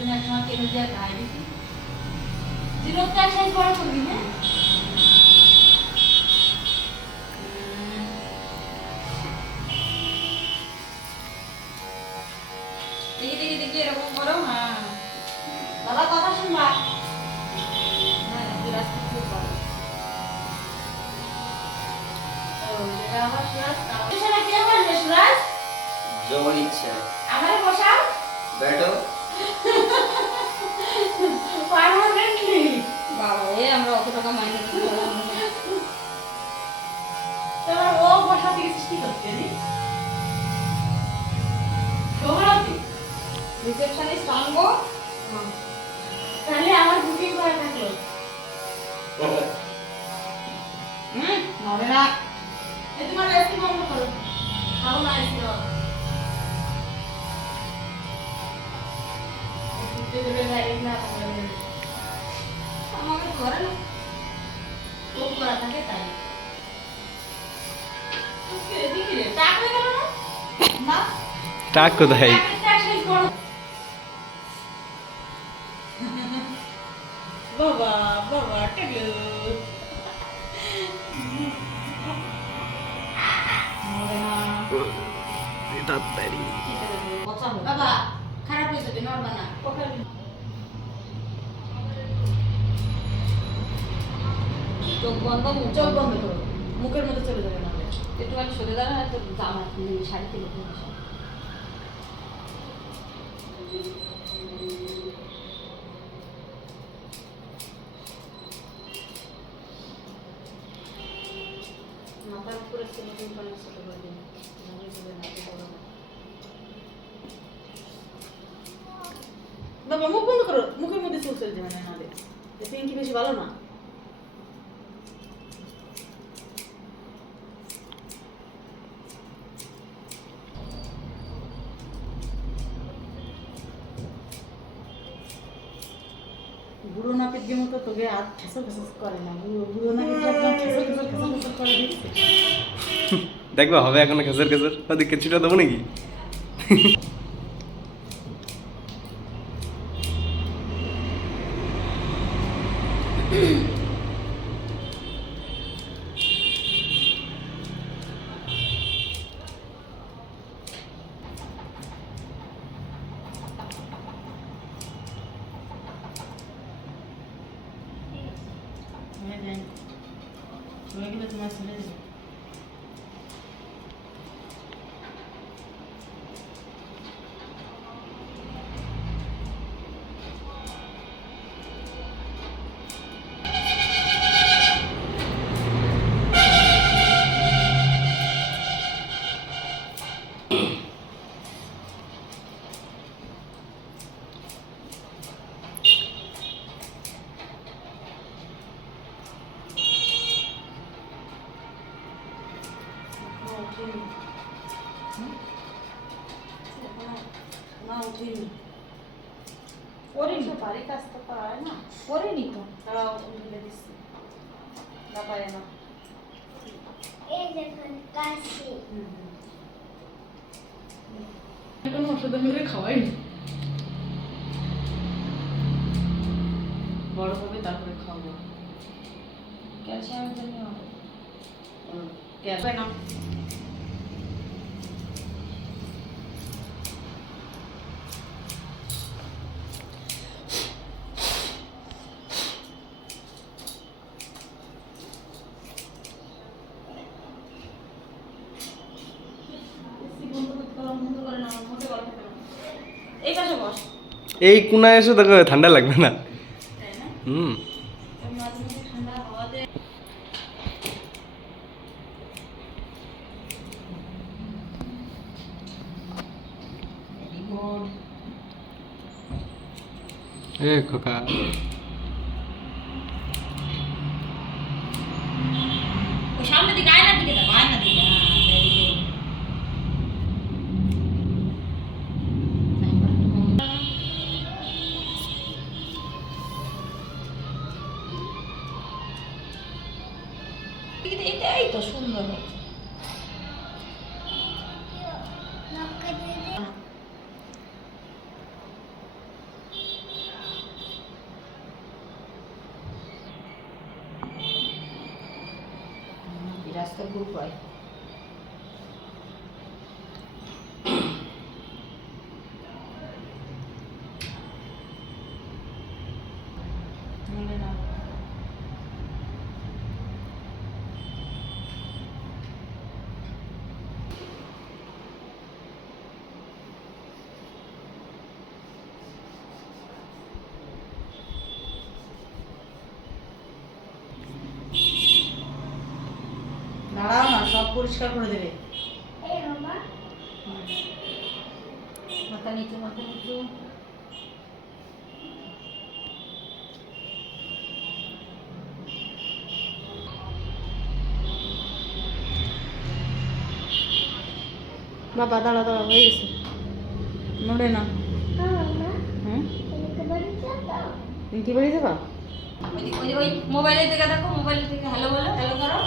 শুনে তোমার কেন দিয়ে খাই দিছি জিরোটা শেষ বড় করবি হ্যাঁ দেখি দেখি দেখি এরকম করো হ্যাঁ বাবা কথা শুনবা হ্যাঁ বিরাজ কিছু করো ও এটা আমার সুরাজ সেটা কি করবে সুরাজ যেমন ইচ্ছা আমারে বসাও बैठो পার্মানেন্টলি বাবা আমরা অত টাকা মাইনে দিতে পারলাম না। তোমার ও বসা থেকে সৃষ্টি করতে নি দৌড়াতে রিসেপশনিস্ট আনব তাহলে আমার বুকিং করা থাকলো মনে না এই তোমার এসি বন্ধ করো খাও না এসি দূরে গাড়ি না করে আমাকে ধরে না ও করা থাকে তাই এদিকে রে টাক হয়ে গেল না না টাক কোথায় টাক শেষ করো বাবা বাবা টেলো মনে না তাড়াতাড়ি কথা হবে বাবা খারাপ হয়ে যাবে নড়বা না চোখ বন্ধ মুখ চোখ বন্ধ করো মুখের মধ্যে চলে যাবে না একটুখানি সরে দাঁড়া তো জামা শাড়িতে লেগে আসে মাথার উপরে সিলিং ফ্যান ছোট করে দিন বাবা মুখ বন্ধ করো মুখের মধ্যে চোখ চলে যাবে না নালে এতে কি বেশি ভালো না বুড়ো নাপিত দিয়ে মতো তোকে হাত ঠেসল ঠেসল করে না বুড়ো নাপিত একদম ঠেসল ঠেসল ঠেসল ঠেসল করে দিচ্ছে দেখবা হবে এখন খেসার খেসার ওদিকে কিছুটা দেবো নাকি হয়ে যায় হয়ে গেলে তোমার ছেলে দেবে না উঠিনি করিনি তো বাড়ি কাজ তো করা হয় না করিনি তো তারা উঠে দিচ্ছি দাপায় না কোনো ওষুধ মেরে খাওয়াইনি বড় হবে তারপরে খাওয়াবো ক্যালসিয়ামের জন্য ক্যালবে না এই পাশে বস এই কোনায় এসে দেখো ঠান্ডা লাগবে না তাই না হুম মাঝে মাঝে ঠান্ডা হাওয়াতে এ খোকা সামনে দিকে আয়নার দিকে দেখো আয়নার দিকে এটাই তো সুন্দর একটা গ্রুপ হয়। না দাঁড়াও না, সব পরিষ্কার করে দেবে। মাথা নিচু, মাথা নিচু। বাবা দাঁড়া দাঁড়া, হয়ে গেছে। নড়ে না। হুম, তুমি কি বাড়ি যাবা? ওই মোবাইলের দিকে দেখো, মোবাইলের দিকে হ্যালো বলো, হ্যালো করো।